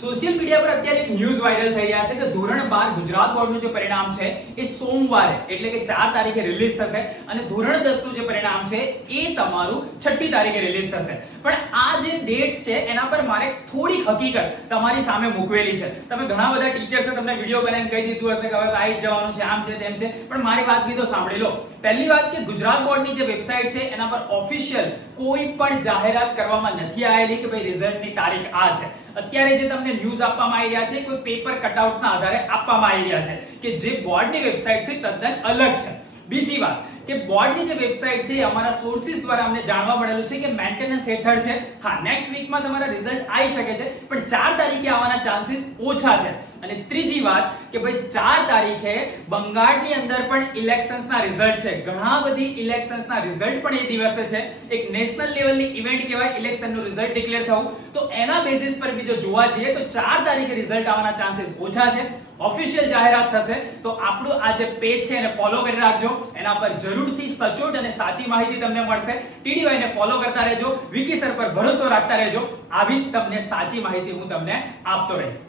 Social media પર અત્યારે એક ન્યૂઝ વાયરલ થઈ રહ્યા છે કે ધોરણ 12 ગુજરાત બોર્ડનું જે પરિણામ છે એ સોમવારે એટલે કે 4 તારીખે રિલીઝ થશે અને ધોરણ 10 નું જે પરિણામ છે એ તમારું 6 તારીખે રિલીઝ થશે. પણ આ જે ડેટ્સ છે એના પર મારે થોડી હકીકત તમારી સામે મૂકવેલી છે. તમે ઘણા બધા ટીચર્સે તમને વિડીયો બનાવીને કહી દીધું હશે કે હવે આવી જવાનું છે, આમ છે તેમ છે, પણ મારી વાત બી તો સાંભળી લો. પહેલી વાત કે ગુજરાત બોર્ડની જે વેબસાઇટ છે એના પર ઓફિશિયલ કોઈ પણ જાહેરાત કરવામાં નથી આવેલી કે ભાઈ રિઝલ્ટની તારીખ આ છે. અત્યારે જે તમને ન્યૂઝ આપવામાં આવી રહ્યા છે કોઈ પેપર કટઆઉટ્સના આધારે આપવામાં આવી રહ્યા છે કે જે બોર્ડની વેબસાઇટથી તદ્દન અલગ છે. બીજી વાત કે બોર્ડની જે વેબસાઇટ છે અમારા સોર્સિસ દ્વારા અમને જાણવા મળેલું છે કે મેન્ટેનન્સ હેઠળ છે. હા, નેક્સ્ટ વીકમાં તમારા રિઝલ્ટ આવી શકે છે, પણ 4 તારીખે આવવાના ચાન્સીસ ઓછા છે. અને ત્રીજી વાત કે ભાઈ 4 તારીખે બંગાળની અંદર પણ ઇલેક્શન્સના રિઝલ્ટ છે. ઘણા બધી ઇલેક્શન્સના રિઝલ્ટ પણ એ દિવસે છે. એક નેશનલ લેવલની ઇવેન્ટ કહેવાય ઇલેક્શનનું રિઝલ્ટ ડિક્લેર થવું. તો એના બેસિસ પર બીજો જોવા જઈએ તો 4 તારીખે રિઝલ્ટ આવવાના ચાન્સીસ ઓછા છે. ઓફિશિયલ જાહેરાત થશે તો આપણું આ જે પેજ છે એને ફોલો કરી રાખજો. એના પર જરૂરથી સચોટ અને સાચી માહિતી તમને મળશે. TDY ને ફોલો કરતા રહેજો, વિકી સર પર ભરોસો રાખતા રહેજો. આવી જ તમને સાચી માહિતી હું તમને આપતો રહીશ.